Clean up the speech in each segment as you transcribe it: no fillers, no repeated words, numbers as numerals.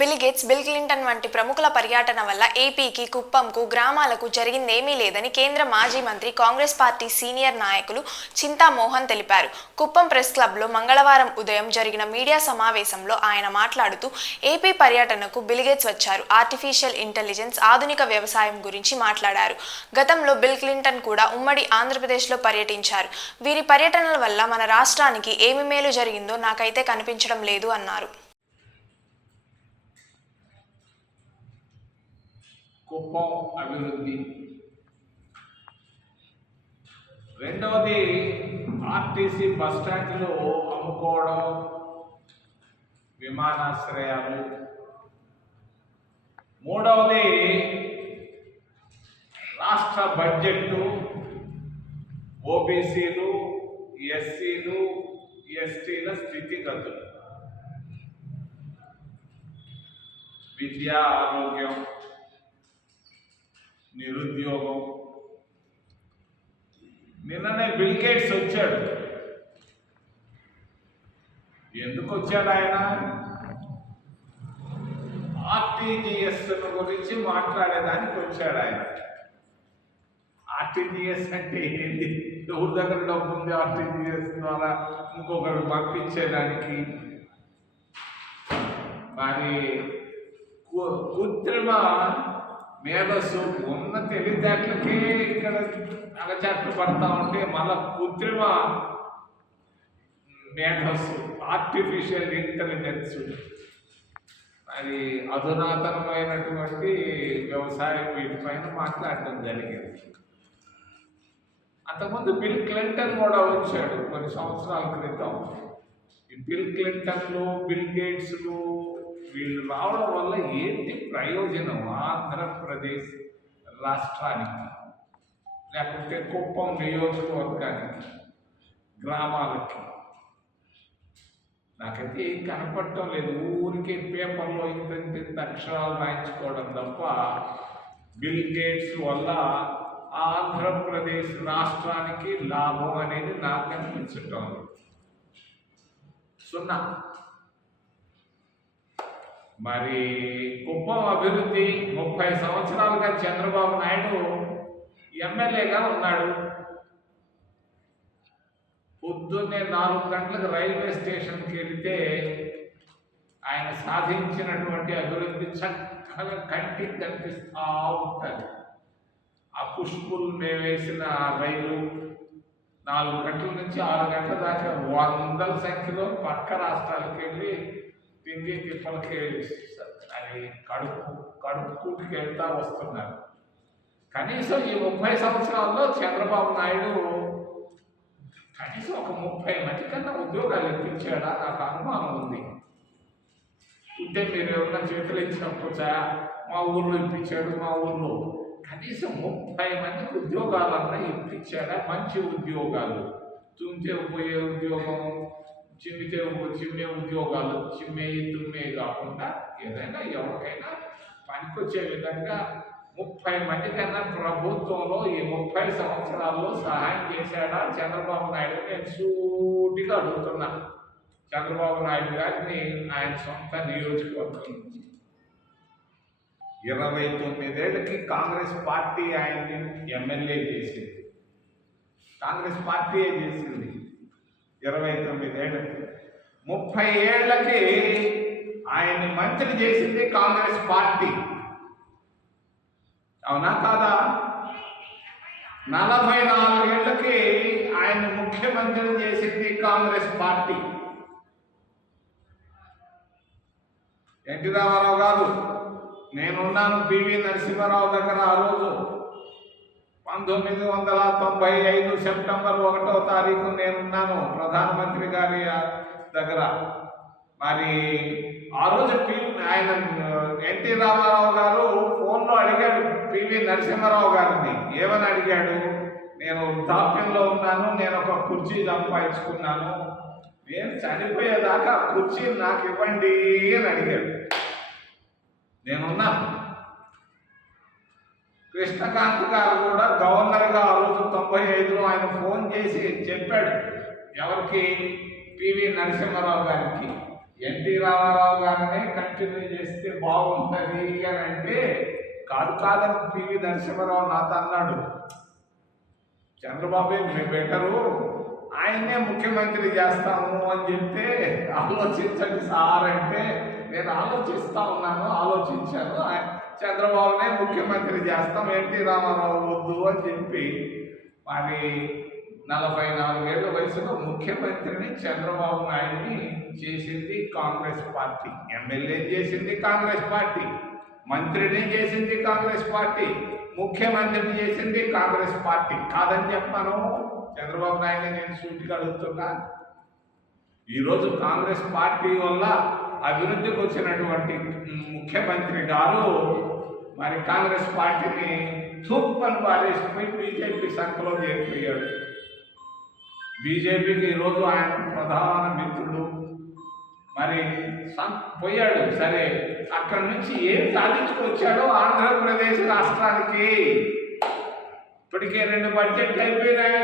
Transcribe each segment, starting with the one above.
Bill gates, bill Clinton వంటి ప్రముఖుల పర్యటన వల్ల ఏపీకి, కుప్పంకు, గ్రామాలకు జరిగిందేమీ లేదని కేంద్ర మాజీ మంత్రి, కాంగ్రెస్ పార్టీ సీనియర్ నాయకులు చింతామోహన్ తెలిపారు. కుప్పం ప్రెస్ క్లబ్లో మంగళవారం ఉదయం జరిగిన మీడియా సమావేశంలో ఆయన మాట్లాడుతూ, ఏపీ పర్యటనకు బిల్ గేట్స్ వచ్చారు. ఆర్టిఫిషియల్ ఇంటెలిజెన్స్, ఆధునిక వ్యవసాయం గురించి మాట్లాడారు. గతంలో బిల్ క్లింటన్ కూడా ఉమ్మడి ఆంధ్రప్రదేశ్లో పర్యటించారు. వీరి పర్యటనల వల్ల మన రాష్ట్రానికి ఏమి మేలు జరిగిందో నాకైతే కనిపించడం లేదు అన్నారు. కుప్పం అభివృద్ధి, రెండవది ఆర్టీసీ బస్టాండ్లు అమ్ముకోవడం, విమానాశ్రయాలు, మూడవది రాష్ట్ర బడ్జెట్, ఓబీసీలు, ఎస్సీలు, ఎస్టీల స్థితిగతులు, విద్య, ఆరోగ్యం, నిరుద్యోగం. నిన్ననే బిల్ గేట్స్ వచ్చాడు. ఎందుకు వచ్చాడు ఆయన? ఆర్టీజీఎస్ గురించి మాట్లాడేదానికి వచ్చాడు ఆయన. ఆర్టీజీఎస్ అంటే ఏంటి? ఎవరి దగ్గర డబ్బు ఉంది ఆర్టీజీఎస్ ద్వారా ఇంకొకరు పంపించేదానికి? మరి కృత్రిమ మేధస్సు ఉన్న తెలివితేటలకే ఇక్కడ అగచాట్లు పడతా ఉంటే మళ్ళా కృత్రిమ మేధస్సు, ఆర్టిఫిషియల్ ఇంటెలిజెన్స్, అది అధునాతనమైనటువంటి వ్యవసాయం, వీటిపైన మాట్లాడటం జరిగింది. అంతకుముందు బిల్ క్లింటన్ కూడా వచ్చాడు కొన్ని సంవత్సరాల క్రితం. ఈ బిల్ క్లింటన్లు, బిల్ గేట్స్లు వీళ్ళు రావడం వల్ల ఏంటి ప్రయోజనం ఆంధ్రప్రదేశ్ రాష్ట్రానికి, లేకపోతే కుప్పం నియోజకవర్గానికి, గ్రామాలకి? నాకైతే ఏం కనపడటం లేదు. ఊరికే పేపర్లో ఇంత అక్షరాలు రాయించుకోవడం తప్ప బిల్ గేట్స్ వల్ల ఆంధ్రప్రదేశ్ రాష్ట్రానికి లాభం అనేది నాకు కనిపించటం లేదు. సున్నా. మరి కుప్పం అభివృద్ధి 30 సంవత్సరాలుగా చంద్రబాబు నాయుడు ఎమ్మెల్యేగా ఉన్నాడు. పొద్దున్నే 4 గంటలకు రైల్వే స్టేషన్కి వెళితే ఆయన సాధించినటువంటి అభివృద్ధి చక్కగా కంటికి కనిపిస్తూ ఉంటుంది. ఆ పుష్పులు మేము వేసిన రైలు 4 గంటల నుంచి 6 గంటల దాకా వందల సంఖ్యలో పక్క రాష్ట్రాలకు వెళ్ళి తిండి తిప్పలకి అది కడుపుకి వెళ్తా వస్తున్నారు. కనీసం ఈ 30 సంవత్సరాల్లో చంద్రబాబు నాయుడు కనీసం ఒక 30 మంది కన్నా ఉద్యోగాలు ఇప్పించాడా? నాకు అనుమానం ఉంది. ఉంటే మీరు ఎవరైనా చేతులు ఇచ్చినప్పుడు మా ఊళ్ళో ఇప్పించాడు, మా ఊళ్ళో కనీసం 30 మందికి ఉద్యోగాలన్నా ఇప్పించాడా? మంచి ఉద్యోగాలు, తుంటే పోయే ఉద్యోగం, చిమ్మే ఉద్యోగాలు, తుమ్మే కాకుండా ఏదైనా ఎవరికైనా పనికొచ్చే విధంగా 30 మంది కన్నా ప్రభుత్వంలో ఈ 30 సంవత్సరాల్లో సహాయం చేశాడా చంద్రబాబు నాయుడు? నేను సూటిగా అడుగుతున్నా. చంద్రబాబు నాయుడు గారిని ఆయన సొంత నియోజకవర్గం నుంచి 29 ఏళ్ళకి కాంగ్రెస్ పార్టీ ఆయన్ని ఎమ్మెల్యే చేసింది. కాంగ్రెస్ పార్టీయే చేసింది 29 ఏళ్ళకి. 30 ఏళ్ళకి ఆయన్ని మంత్రి చేసింది కాంగ్రెస్ పార్టీ. అవునా కాదా? 44 ఏళ్ళకి ఆయన్ని ముఖ్యమంత్రి చేసింది కాంగ్రెస్ పార్టీ. ఎన్టీ రామారావు గారు, నేనున్నాను పివి నరసింహారావు దగ్గర ఆ రోజు 1995 సెప్టెంబర్ 1వ తారీఖు నేనున్నాను ప్రధానమంత్రి గారి దగ్గర. మరి ఆ రోజు ఆయన ఎన్టీ రామారావు గారు ఫోన్లో అడిగాడు పివి నరసింహారావు గారిని. ఏమని అడిగాడు? నేను వృద్ధాప్యంలో ఉన్నాను, నేను ఒక కుర్చీ సంపాదించుకున్నాను, నేను చనిపోయేదాకా కుర్చీ నాకు ఇవ్వండి అని అడిగాడు. నేనున్నాను. కృష్ణకాంత్ గారు కూడా గవర్నర్గా ఆ రోజు 95లో ఆయన ఫోన్ చేసి చెప్పాడు. ఎవరికి? పివి నరసింహారావు గారికి. ఎన్టీ రామారావు గారిని కంటిన్యూ చేస్తే బాగుంటుంది అని అంటే కాదని పివి నరసింహారావు నాతో అన్నాడు. చంద్రబాబు బెటరు, ఆయన్నే ముఖ్యమంత్రి చేస్తాము అని చెప్తే ఆలోచించండి సార్ అంటే నేను ఆలోచిస్తా ఉన్నాను, ఆలోచించాను. చంద్రబాబునే ముఖ్యమంత్రి చేస్తాం, ఎన్టీ రామారావు వద్దు అని చెప్పి మరి 44 ఏళ్ల వయసులో ముఖ్యమంత్రిని చంద్రబాబు నాయుడిని చేసింది కాంగ్రెస్ పార్టీ, ఎమ్మెల్యే చేసింది కాంగ్రెస్ పార్టీ, మంత్రిని చేసింది కాంగ్రెస్ పార్టీ, ముఖ్యమంత్రిని చేసింది కాంగ్రెస్ పార్టీ. కాదని చెప్పాను చంద్రబాబు నాయుడిని నేను సూటిగా అడుగుతున్నా. ఈరోజు కాంగ్రెస్ పార్టీ వల్ల అభివృద్ధికి వచ్చినటువంటి ముఖ్యమంత్రి గారు మరి కాంగ్రెస్ పార్టీని తూర్పని పారేసిపోయి బీజేపీ సంఖ్యలో చేరిపోయాడు. బీజేపీకి ఈరోజు ఆయన ప్రధాన మిత్రుడు. మరి పోయాడు, సరే అక్కడి నుంచి ఏం సాధించుకొచ్చాడో ఆంధ్రప్రదేశ్ రాష్ట్రానికి. ఇప్పటికే 2 బడ్జెట్లు అయిపోయినాయి.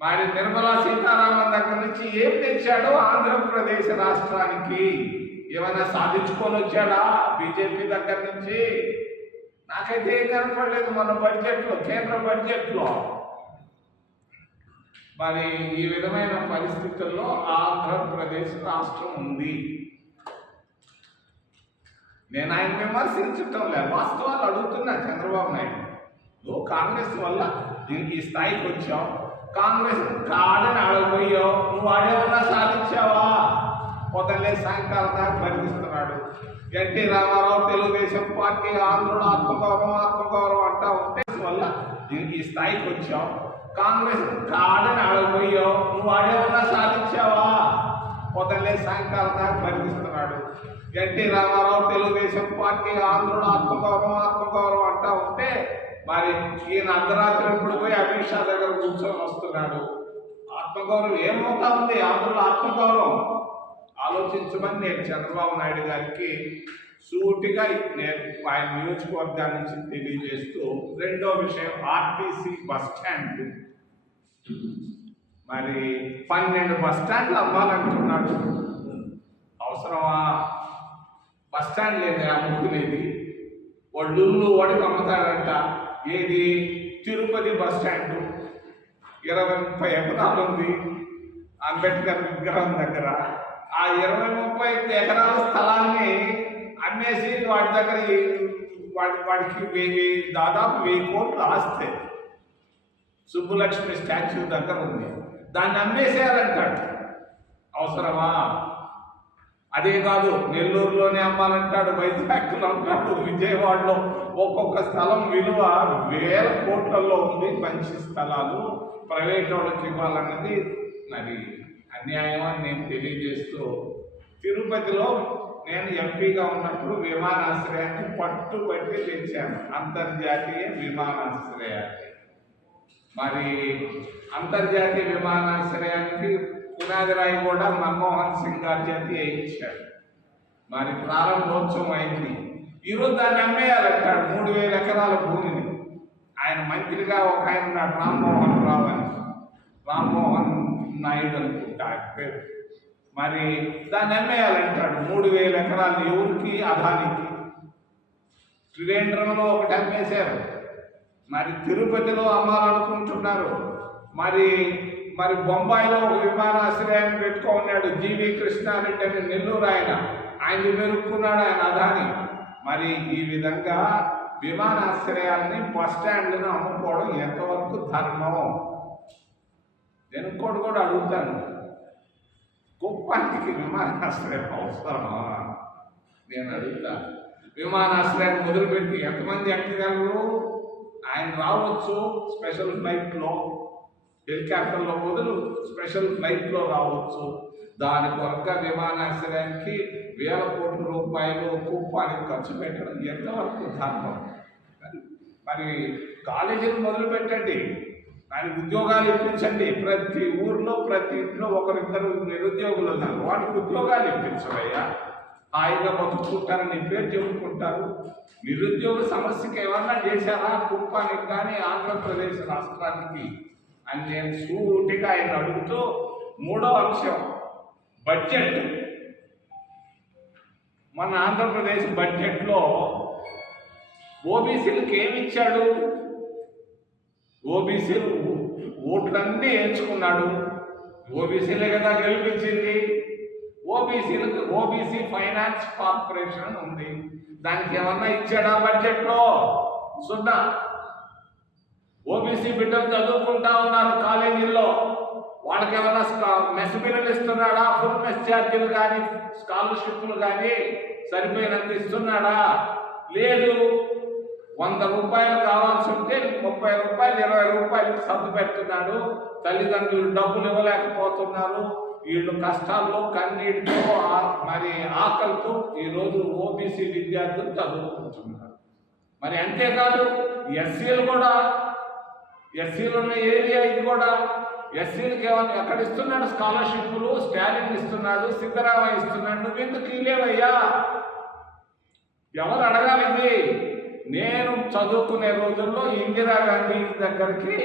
మరి నిర్మలా సీతారామన్ దగ్గర నుంచి ఏం తెచ్చాడో ఆంధ్రప్రదేశ్ రాష్ట్రానికి? ఏమైనా సాధించుకొని వచ్చాడా బీజేపీ దగ్గర నుంచి? నాకైతే ఏం కనపడలేదు మన బడ్జెట్లో, కేంద్ర బడ్జెట్లో. మరి ఈ విధమైన పరిస్థితుల్లో ఆంధ్రప్రదేశ్ రాష్ట్రం ఉంది. నేను ఆయన విమర్శించటం లేదు, వాస్తవాలు అడుగుతున్నా. చంద్రబాబు నాయుడు, నువ్వు కాంగ్రెస్ వల్ల ఈ స్థాయికి వచ్చావు, కాంగ్రెస్ కాదని ఆడపోయావు, నువ్వు ఆడేమన్నా సాధించావా? పొద్దున్నే సాయంకాలం దాకా పరిగిస్తున్నాడు. ఎన్టీ రామారావు తెలుగుదేశం పార్టీ ఆంధ్రుడు ఆత్మగౌరవం అంటా ఉంటే వల్ల ఈ స్థాయికి వచ్చావు, కాంగ్రెస్ కాదని ఆడపోయావు, నువ్వు ఆడేమన్నా సాధించావా? పొద్దున్నే సాయంకాలం దాకా పరిగిస్తున్నాడు. ఎన్టీ రామారావు తెలుగుదేశం పార్టీ ఆంధ్రుడు ఆత్మగౌరవం అంటా ఉంటే మరి ఈయన అర్ధరాత్రి ఎప్పుడు పోయి అమిత్ షా దగ్గర కూర్చొని వస్తున్నాడు. ఆత్మగౌరవం ఏమవుతా ఉంది? ఆంధ్రుల ఆత్మగౌరవం ఆలోచించమని నేను చంద్రబాబు నాయుడు గారికి సూటిగా నేను ఆయన నియోజకవర్గాన్ని నుంచి తెలియజేస్తూ, రెండో విషయం ఆర్టీసీ బస్ స్టాండ్. మరి 12 బస్ స్టాండ్లు అమ్మాలంటున్నాడు. అవసరమా? బస్ స్టాండ్ లేదు, అమ్ముకునేది వాళ్ళు వాడికి అమ్ముతాడంట. ఏది? తిరుపతి బస్ స్టాండ్ 20-30 ఎకరాలు ఉంది అంబేద్కర్ విగ్రహం దగ్గర. ఆ 20-30 ఎకరాల స్థలాన్ని అమ్మేసి వాడి దగ్గర వాడికి దాదాపు 1000 కోట్లు ఆస్తే సుబ్బులక్ష్మి స్టాచ్యూ దగ్గర ఉంది, దాన్ని అమ్మేసేయాలంటాడు. అవసరమా? అదే కాదు, నెల్లూరులోనే అమ్మాలంటాడు, వైజాగ్లో అంటాడు, విజయవాడలో ఒక్కొక్క స్థలం విలువ 1000 కోట్లలో ఉంది. మంచి స్థలాలు ప్రైవేట్ వాళ్ళకి ఇవ్వాలన్నది మరి అన్యాయం అని నేను తెలియజేస్తూ, తిరుపతిలో నేను ఎంపీగా ఉన్నప్పుడు విమానాశ్రయాన్ని పట్టుబట్టి తెచ్చాను, అంతర్జాతీయ విమానాశ్రయాన్ని. మరి అంతర్జాతీయ విమానాశ్రయానికి పునాది రాయి కూడా మన్మోహన్ సింగ్ గారి చేతి వేయించాడు. మరి ప్రారంభోత్సవం అయింది. ఈరోజు దాన్ని అమ్మేయాలంటాడు 3000 ఎకరాల భూమిని. ఆయన మంత్రిగా ఒక ఆయన ఉన్నాడు, రామ్మోహన్ రావు అని, రామ్మోహన్ నాయుడు అనుకుంటా పేరు. మరి దాన్ని అమ్మేయాలంటాడు 3000 ఎకరాలు. ఎవరికి? అదానికి. త్రివేంద్రంలో ఒకటి అమ్మేశారు, మరి తిరుపతిలో అమ్మాలనుకుంటున్నారు. మరి మరి బొంబాయిలో ఒక విమానాశ్రయాన్ని పెట్టుకున్నాడు జీవి కృష్ణారెడ్డి అని, నెల్లూరు ఆయన మెరుక్కున్నాడు ఆయన అదాని. మరి ఈ విధంగా విమానాశ్రయాల్ని బస్ స్టాండ్లను అమ్ముకోవడం ఎంతవరకు ధర్మం? నేను ఇంకోటి కూడా అడుగుతాను, కుప్పానికి విమానాశ్రయం అవసరమా? నేను అడుగుతాను. విమానాశ్రయాన్ని మొదలుపెట్టి ఎంతమంది ఎక్కగలరు? ఆయన రావచ్చు స్పెషల్ ఫ్లైట్లో, హెలికాప్టర్లో బదులు స్పెషల్ ఫ్లైట్లో రావచ్చు. దాని కొరక విమానాశ్రయానికి 1000 కోట్ల రూపాయలు కుప్పానికి ఖర్చు పెట్టడం ఎంతవరకు ధర్మం? మరి కాలేజీలు మొదలు పెట్టండి, దానికి ఉద్యోగాలు ఇప్పించండి. ప్రతి ఊర్లో ప్రతి ఇంట్లో ఒకరిద్దరు నిరుద్యోగులు ఉన్నారు, వాటికి ఉద్యోగాలు ఇప్పించవయ్యా. హాయిగా బతుకుంటారని పేరు చెప్పుకుంటారు. నిరుద్యోగ సమస్యకి ఏమన్నా చేశారా కుప్పానికి కానీ ఆంధ్రప్రదేశ్ రాష్ట్రానికి అని నేను సూటిగా ఆయన అడుగుతూ, మూడో అంశం బడ్జెట్. మన ఆంధ్రప్రదేశ్ బడ్జెట్లో ఓబీసీలకు ఏమి ఇచ్చాడు? ఓబీసీలు ఓట్లన్నీ ఎంచుకున్నాడు. ఓబీసీలే కదా గెలిపించింది. ఓబీసీలకు ఓబీసీ ఫైనాన్స్ కార్పొరేషన్ ఉంది. దానికి ఏమన్నా ఇచ్చాడా బడ్జెట్లో? సున్నా. ఓబీసీ బిడ్డలు చదువుకుంటా ఉన్నారు కాలేజీల్లో, వాళ్ళకి ఏమైనా మెస్ బిల్లులు ఇస్తున్నాడా? ఫుల్ మెస్ ఛార్జీలు కానీ స్కాలర్షిప్లు కానీ సరిపోయినంత ఇస్తున్నాడా? లేదు. 100 రూపాయలు కావాల్సి ఉంటే 30 రూపాయలు 20 రూపాయలు సర్దు పెడుతున్నాడు. తల్లిదండ్రులు డబ్బులు ఇవ్వలేకపోతున్నారు. వీళ్ళు కష్టాల్లో కన్నీటితో మరి ఆకలితో ఈరోజు ఓబీసీ విద్యార్థులు చదువుకుంటున్నారు. మరి అంతేకాదు ఎస్సీలు కూడా, ఎస్సీలు ఉన్న ఏరియా ఇది కూడా, ఎస్సీలకు ఏమన్నా ఎక్కడ ఇస్తున్నాడు? స్కాలర్షిప్లు స్టాలిన్ ఇస్తున్నాడు, సిద్ధరామయ్య ఇస్తున్నాడు. నువ్వెందుకు ఇలేవయ్యా? ఎవరు అడగాలింది? నేను చదువుకునే రోజుల్లో ఇందిరాగాంధీ దగ్గరికి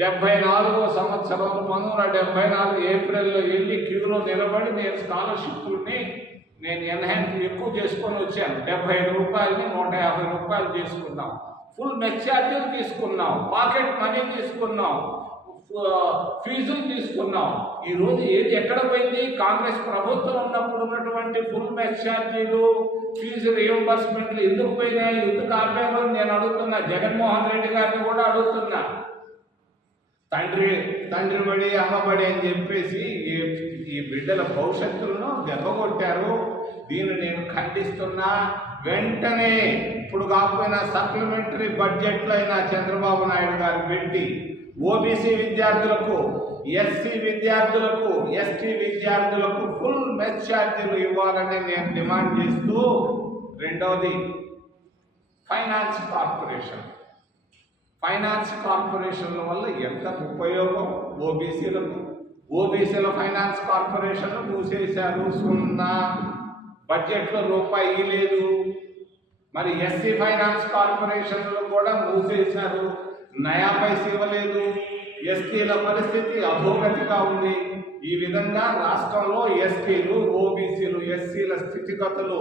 74వ సంవత్సరం 1974 ఏప్రిల్లో వెళ్ళి క్యూలో నిలబడి నేను స్కాలర్షిప్ని నేను ఎన్హాన్స్ ఎక్కువ చేసుకొని వచ్చాను. 75 రూపాయలని 150 రూపాయలు చేసుకున్నాం. ఫుల్ మెస్ ఛార్జీలు తీసుకున్నాం, పాకెట్ మనీ తీసుకున్నాం, ఫీజులు తీసుకున్నాం. ఈరోజు ఏది ఎక్కడ పోయింది? కాంగ్రెస్ ప్రభుత్వం ఉన్నప్పుడు ఉన్నటువంటి ఫుల్ మెస్ ఛార్జీలు, ఫీజు రియంబర్స్మెంట్లు ఎందుకు పోయినాయి? ఎందుకు ఆపేమో నేను అడుగుతున్నా. జగన్మోహన్ రెడ్డి గారిని కూడా అడుగుతున్నా. తండ్రి బడి అమ్మబడి అని చెప్పేసి ఈ బిడ్డల భవిష్యత్తులను దెబ్బకొట్టారు. దీన్ని నేను ఖండిస్తున్నా. వెంటనే ఇప్పుడు కాకపోయినా సప్లిమెంటరీ బడ్జెట్లో అయినా చంద్రబాబు నాయుడు గారు పెట్టి ఓబీసీ విద్యార్థులకు, ఎస్సీ విద్యార్థులకు, ఎస్టీ విద్యార్థులకు ఫుల్ మెస్ ఛార్జీలు ఇవ్వాలని నేను డిమాండ్ చేస్తూ, రెండవది ఫైనాన్స్ కార్పొరేషన్. ఫైనాన్స్ కార్పొరేషన్ల వల్ల ఎంత ఉపయోగం ఓబీసీలకు? ఓబీసీల ఫైనాన్స్ కార్పొరేషన్ మూసేశారు. సున్నా. బడ్జెట్లో రూపాయి లేదు. మరి ఎస్సీ ఫైనాన్స్ కార్పొరేషన్లు కూడా మూసేశారు. నయా పైసా ఇవ్వలేదు. ఎస్టీల పరిస్థితి అధోగతిగా ఉంది. ఈ విధంగా రాష్ట్రంలో ఎస్టీలు, ఓబీసీలు, ఎస్సీల స్థితిగతులు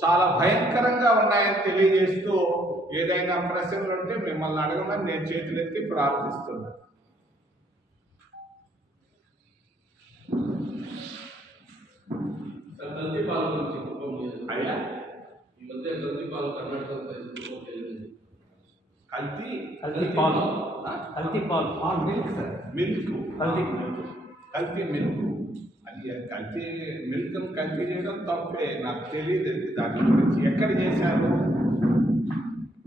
చాలా భయంకరంగా ఉన్నాయని తెలియజేస్తూ, ఏదైనా ప్రశ్నలు ఉంటే మిమ్మల్ని అడగమని నేను చేతులెత్తి ప్రార్థిస్తున్నాను. అయ్యా ఈ మధ్య కల్తీ పాలు కర్ణాటక కల్తీ మిల్క్ అది కల్తీ మిల్క్ కల్తీ చేయడం తప్పే. నాకు తెలియదు దాని గురించి. ఎక్కడ చేశారు?